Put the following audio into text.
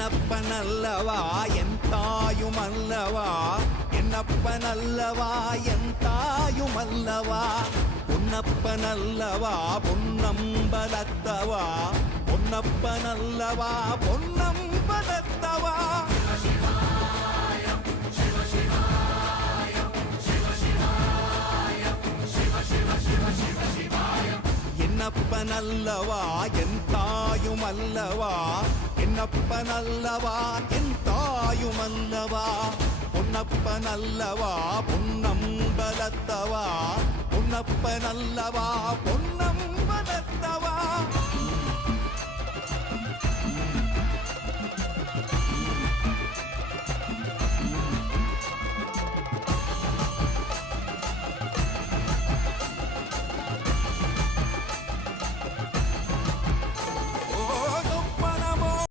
என்னப்பனல்லவா என் தாயுமல்லவா, என்னப்பனல்லவா என் தாயுமல்லவா, பொன்னப்பனல்லவா பொன்னம்பலத்தவா, பொன்னப்பனல்லவா பொன்னம்பலத்தவா. என்னப்பனல்லவா என் தாயுமல்லவா, என்னப்பனல்லவா என் தாயுமல்லவா, பொன்னப்பனல்லவா பொன்னம்பலத்தவா, பொன்னப்பனல்லவா பொன்னம்பலத்தவா.